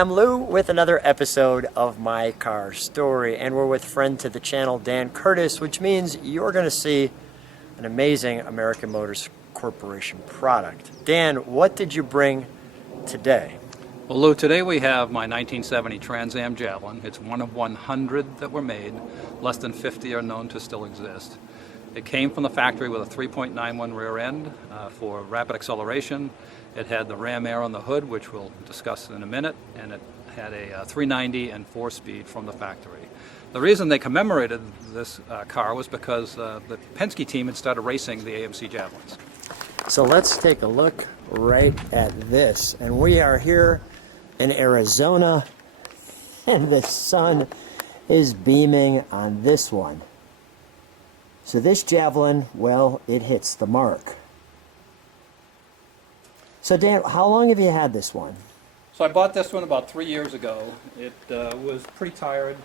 I'm Lou with another episode of My Car Story, and we're with friend to the channel, Dan Curtis, which means you're going to see an amazing American Motors Corporation product. Dan, what did you bring today? Well, Lou, today we have my 1970 Trans Am Javelin. It's one of 100 that were made. Less than 50 are known to still exist. It came from the factory with a 3.91 rear end for rapid acceleration. It had the Ram Air on the hood, which we'll discuss in a minute, and it had a 390 and 4-speed from the factory. The reason they commemorated this car was because the Penske team had started racing the AMC Javelins. So let's take a look right at this. And we are here in Arizona, and the sun is beaming on this one. So this Javelin, well, it hits the mark. So Dan, how long have you had this one? So I bought this one about 3 years ago. It was pretty tired,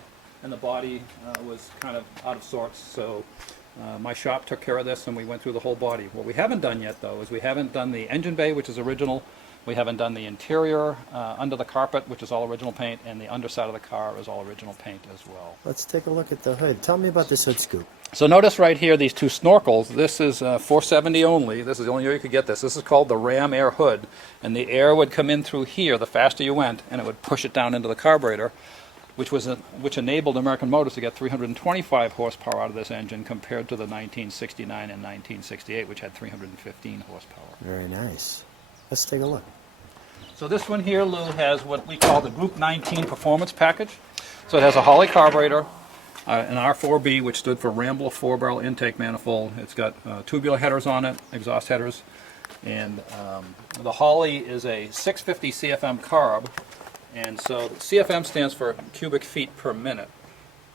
and the body was kind of out of sorts, so my shop took care of this and we went through the whole body. What we haven't done yet, though, is we haven't done the engine bay, which is original. We haven't done the interior under the carpet, which is all original paint, and the underside of the car is all original paint as well. Let's take a look at the hood. Tell me about this hood scoop. So notice right here these two snorkels. This is 470 only. This is the only way you could get this. This is called the Ram Air hood, and the air would come in through here the faster you went, and it would push it down into the carburetor, which enabled American Motors to get 325 horsepower out of this engine compared to the 1969 and 1968, which had 315 horsepower. Very nice. Let's take a look. So this one here, Lou, has what we call the Group 19 Performance Package. So it has a Holley carburetor, an R4B, which stood for Rambler 4-barrel intake manifold. It's got tubular headers on it, exhaust headers, and the Holley is a 650 CFM carb, and so CFM stands for cubic feet per minute.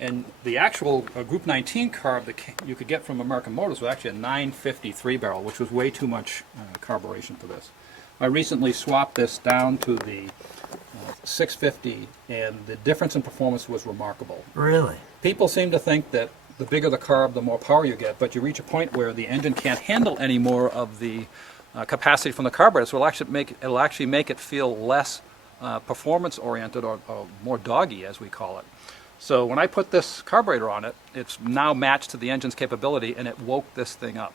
And the actual Group 19 carb that you could get from American Motors was actually a 950 3-barrel, which was way too much carburation for this. I recently swapped this down to the 650, and the difference in performance was remarkable. Really? People seem to think that the bigger the carb, the more power you get, but you reach a point where the engine can't handle any more of the capacity from the carburetor, so it'll actually make it feel less performance-oriented or more doggy, as we call it. So when I put this carburetor on it, it's now matched to the engine's capability, and it woke this thing up.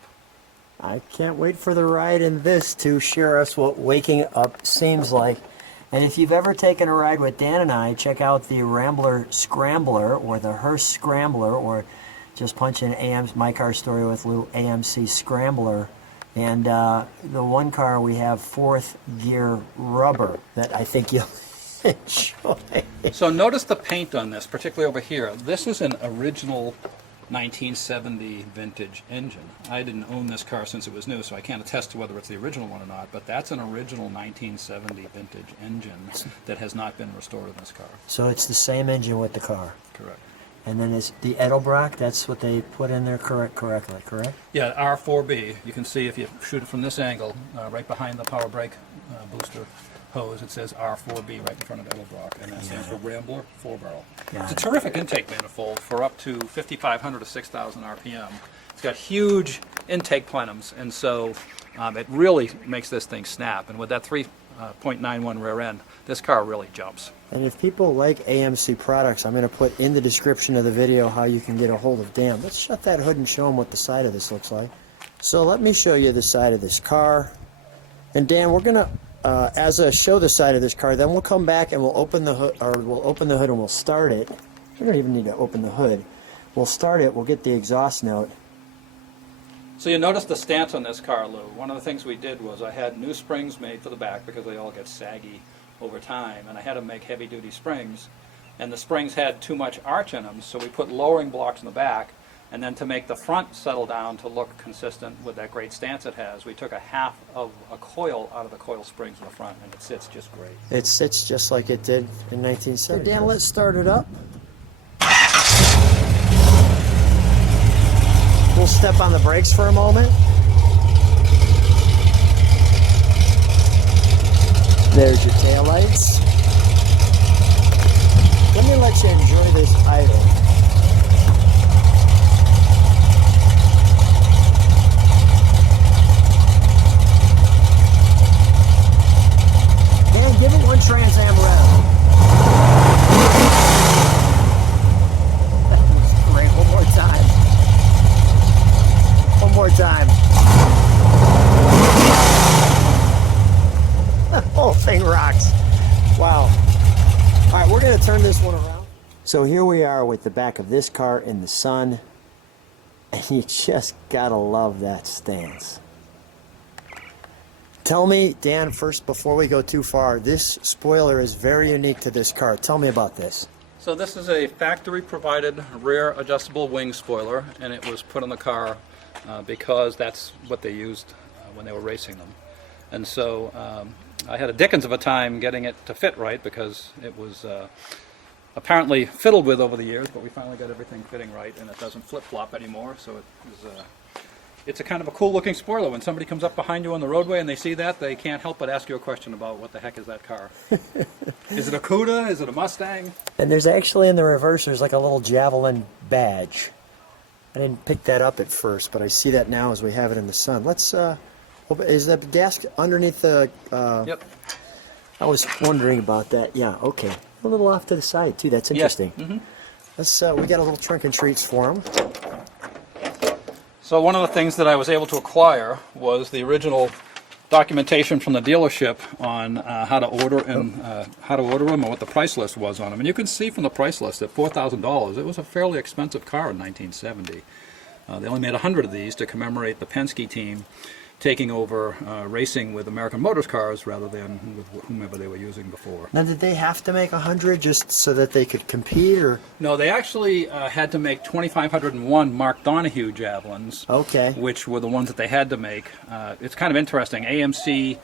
I can't wait for the ride in this to share us what waking up seems like. And if you've ever taken a ride with Dan and I, check out the Rambler Scrambler or the Hearst Scrambler, or just punch in My Car Story with Lou AMC Scrambler. And the one car we have 4th gear rubber that I think you'll enjoy. So notice the paint on this, particularly over here. This is an original 1970 vintage engine. I didn't own this car since it was new, so I can't attest to whether it's the original one or not, but that's an original 1970 vintage engine that has not been restored in this car. So it's the same engine with the car? Correct. And then it's the Edelbrock, that's what they put in there correctly, correct? Yeah, R4B. You can see if you shoot it from this angle, right behind the power brake booster hose, it says R4B right in front of Edelbrock, and that stands for Rambler 4-barrel. It's a terrific intake manifold for up to 5,500 to 6,000 RPM. It's got huge intake plenums, and so it really makes this thing snap. And with that 3.91 rear end, this car really jumps. And if people like AMC products, I'm going to put in the description of the video how you can get a hold of Dan. Let's shut that hood and show them what the side of this looks like. So let me show you the side of this car. And Dan, we're going to show the side of this car, then we'll come back and we'll open the hood, and we'll start it. We don't even need to open the hood. We'll start it, we'll get the exhaust note. So you notice the stance on this car, Lou. One of the things we did was I had new springs made for the back because they all get saggy over time, and I had to make heavy-duty springs, and the springs had too much arch in them, so we put lowering blocks in the back. And then to make the front settle down to look consistent with that great stance it has, we took a half of a coil out of the coil springs in the front, and it sits just great. It sits just like it did in 1970. So Dan, let's start it up. We'll step on the brakes for a moment. There's your taillights. Let me let you enjoy this idle. Trans Am rev. time. The whole thing rocks. Wow. All right, we're going to turn this one around. So here we are with the back of this car in the sun, and you just gotta love that stance. Tell me, Dan, first, before we go too far, this spoiler is very unique to this car. Tell me about this. So this is a factory-provided rear adjustable wing spoiler, and it was put on the car because that's what they used when they were racing them. And so I had a dickens of a time getting it to fit right because it was apparently fiddled with over the years, but we finally got everything fitting right, and it doesn't flip-flop anymore. So it's a kind of a cool-looking spoiler. When somebody comes up behind you on the roadway and they see that, they can't help but ask you a question about what the heck is that car. Is it a Cuda? Is it a Mustang? And there's actually in the reverse, there's like a little Javelin badge. I didn't pick that up at first, but I see that now as we have it in the sun. Let's, is the desk underneath the... Yep. I was wondering about that. Yeah, okay. A little off to the side, too. That's interesting. Yes. Mm-hmm. Let's, we got a little trunk and treats for him. So one of the things that I was able to acquire was the original documentation from the dealership on how to order them and what the price list was on them. And you can see from the price list at $4,000, it was a fairly expensive car in 1970. They only made 100 of these to commemorate the Penske team taking over racing with American Motors cars rather than with whomever they were using before. Now, did they have to make 100 just so that they could compete, or? No, they actually had to make 2,501 Mark Donahue Javelins, okay, which were the ones that they had to make. It's kind of interesting. AMC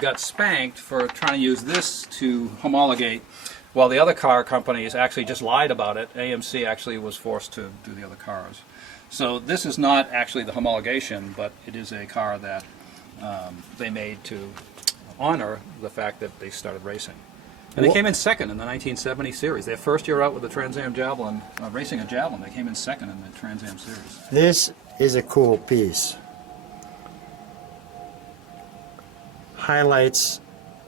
got spanked for trying to use this to homologate, while the other car companies actually just lied about it. AMC actually was forced to do the other cars. So this is not actually the homologation, but it is a car that they made to honor the fact that they started racing. And they came in second in the 1970 series. Their first year out with the Trans Am Javelin, racing a Javelin, they came in second in the Trans Am series. This is a cool piece. Highlights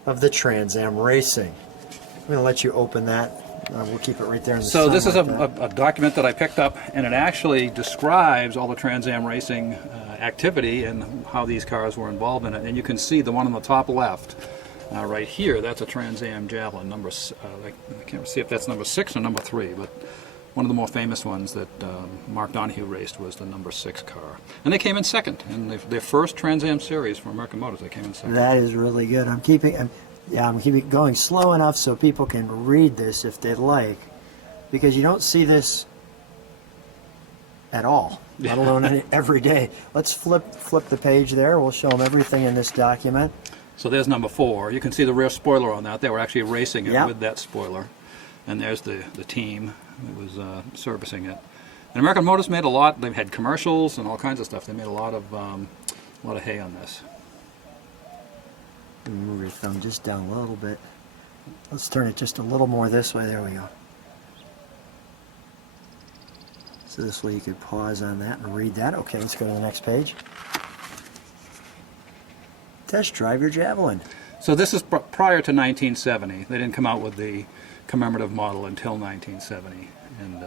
of the Trans Am racing. I'm going to let you open that. We'll keep it right there in the sun. So this is like a document that I picked up, and it actually describes all the Trans Am racing activity and how these cars were involved in it. And you can see the one on the top left, right here, that's a Trans Am Javelin. I can't see if that's number 6 or number 3, but one of the more famous ones that Mark Donahue raced was the number 6 car. And they came in second in their first Trans Am series for American Motors. They came in second. That is really good. I'm keeping it going slow enough so people can read this if they'd like, because you don't see this at all, let alone every day. Let's flip the page there. We'll show them everything in this document. So there's number 4. You can see the rear spoiler on that. They were actually racing it with that spoiler. And there's the team that was servicing it. And American Motors made a lot. They've had commercials and all kinds of stuff. They made a lot of hay on this. Move your thumb just down a little bit. Let's turn it just a little more this way. There we go. So this way you could pause on that and read that. Okay, let's go to the next page. Test drive your Javelin. So this is prior to 1970. They didn't come out with the commemorative model until 1970. And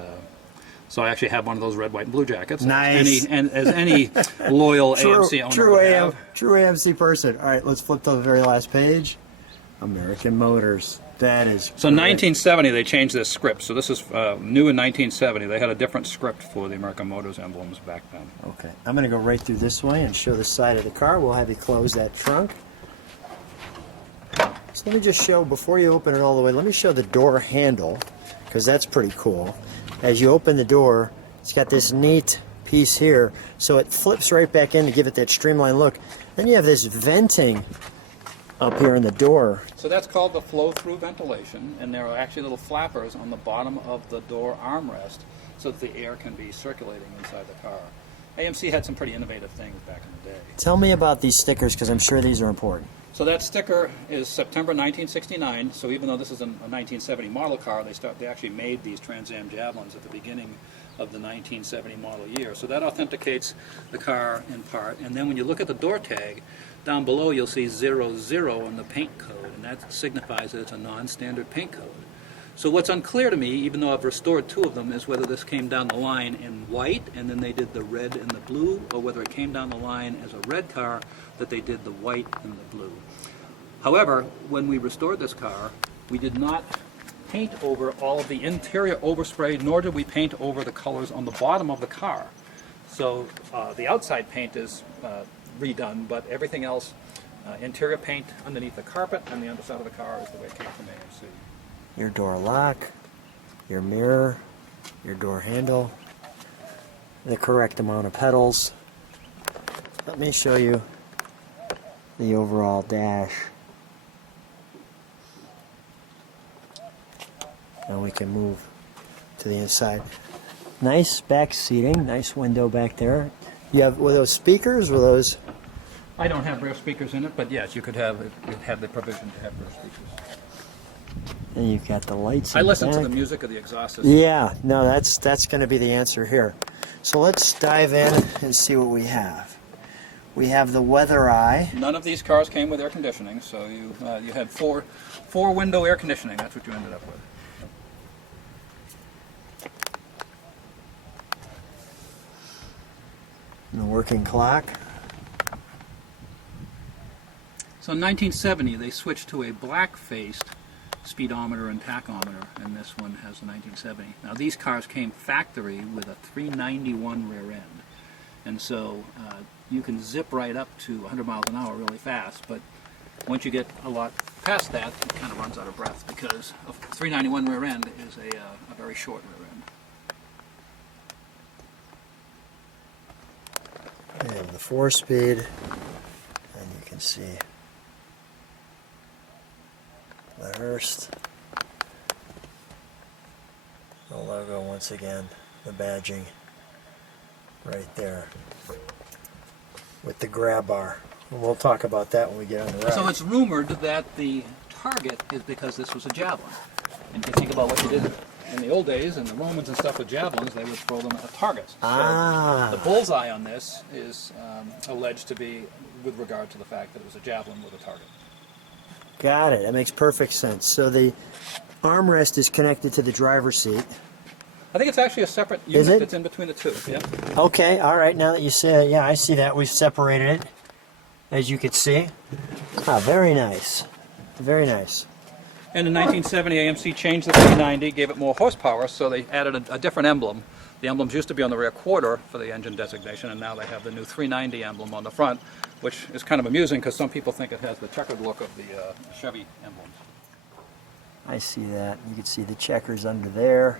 so I actually have one of those red, white, and blue jackets. Nice. As any loyal AMC owner would have. True AMC person. All right, let's flip to the very last page. American Motors. That is So in 1970, they changed this script. So this is new in 1970. They had a different script for the American Motors emblems back then. Okay, I'm going to go right through this way and show the side of the car. We'll have you close that trunk. So let me just show, before you open it all the way, let me show the door handle, because that's pretty cool. As you open the door, it's got this neat piece here, so it flips right back in to give it that streamlined look. Then you have this venting up here in the door. So that's called the flow-through ventilation, and there are actually little flappers on the bottom of the door armrest so that the air can be circulating inside the car. AMC had some pretty innovative things back in the day. Tell me about these stickers, because I'm sure these are important. So that sticker is September 1969. So even though this is a 1970 model car, they actually made these Trans Am Javelins at the beginning of the 1970 model year. So that authenticates the car in part. And then when you look at the door tag, down below you'll see 00 in the paint code, and that signifies that it's a non-standard paint code. So what's unclear to me, even though I've restored 2 of them, is whether this came down the line in white and then they did the red and the blue, or whether it came down the line as a red car that they did the white and the blue. However, when we restored this car, we did not paint over all of the interior overspray, nor did we paint over the colors on the bottom of the car. So the outside paint is redone, but everything else, interior paint underneath the carpet and the underside of the car is the way it came from AMC. Your door lock, your mirror, your door handle, the correct amount of pedals. Let me show you the overall dash. And we can move to the inside. Nice back seating, nice window back there. You have, were those speakers, were those? I don't have rear speakers in it, but yes, you could have the provision to have rear speakers. And you've got the lights. I in listen the to back. the music of the exhaust system. Yeah, no, that's going to be the answer here. So let's dive in and see what we have. We have the Weather Eye. None of these cars came with air conditioning, so you had four window air conditioning. That's what you ended up with. And the working clock. So in 1970, they switched to a black-faced speedometer and tachometer, and this one has the 1970. Now these cars came factory with a 391 rear end, and so you can zip right up to 100 miles an hour really fast, but once you get a lot past that, it kind of runs out of breath because a 391 rear end is a very short rear end. We have the 4-speed, and you can see the Hearst, the logo once again, the badging right there with the grab bar. And we'll talk about that when we get on the ride. So it's rumored that the target is because this was a Javelin. And if you think about what you did in the old days, and the Romans and stuff with Javelins, they would throw them at targets. Ah. So the bullseye on this is alleged to be with regard to the fact that it was a Javelin with a target. Got it. That makes perfect sense. So the armrest is connected to the driver's seat. I think it's actually a separate Is unit it? that's in between the two. Yeah. Okay, all right. Now that you say it, yeah, I see that. We've separated it, as you can see. Ah, very nice. Very nice. And in 1970, AMC changed the 390, gave it more horsepower, so they added a different emblem. The emblems used to be on the rear quarter for the engine designation, and now they have the new 390 emblem on the front, which is kind of amusing because some people think it has the checkered look of the Chevy emblems. I see that. You can see the checkers under there.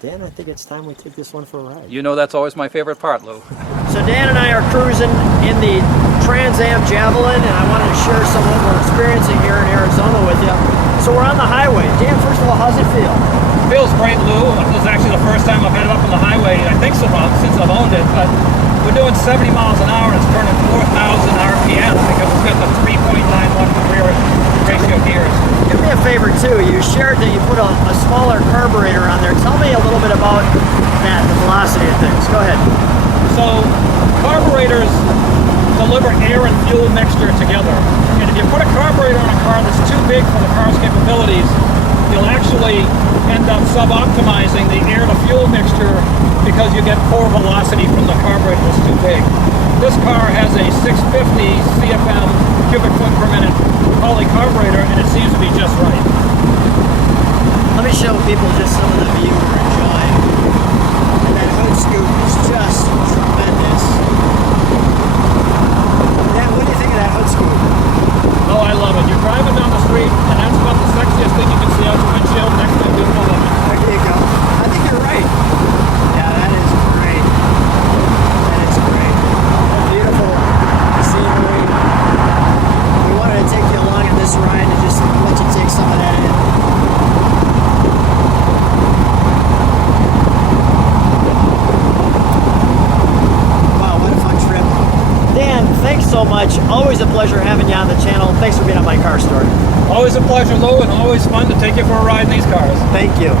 Dan, I think it's time we take this one for a ride. You know that's always my favorite part, Lou. So Dan and I are cruising in the Trans Am Javelin, and I wanted to share some of what we're experiencing here in Arizona with you. So we're on the highway. Dan, first of all, how's it feel? Feels great, Lou. This is actually the first time I've had it up on the highway, I think so, since I've owned it, but we're doing 70 miles an hour and it's turning 4,000 RPM because it's got the 3.91 rear ratio gears. Do me a favor too, you shared that you put a smaller carburetor on there. Tell me a little bit about that, the velocity of things. Go ahead. So carburetors deliver air and fuel mixture together. And if you put a carburetor on a car that's too big for the car's capabilities, you'll actually end up sub-optimizing the air to fuel mixture because you get poor velocity from the carburetor that's too big. This car has a 650 CFM cubic foot per minute poly carburetor, and it seems to be just right. Let me show people just some of the view we're enjoying. And that hood scoop is just tremendous. Dan, what do you think of that hood scoop? Oh, I love it. You're driving down the street, and that's about the sexiest thing you can see out the windshield next to a beautiful woman. There you go. I think you're right. Yeah, that is great. That is great. Beautiful scenery. We wanted to take you along on this ride and just let you take some of that in. Wow, what a fun trip. Dan, thanks so much. Always a pleasure having you on the channel. Thanks for being on my car story. Always a pleasure, Lou, and always fun to take you for a ride in these cars. Thank you.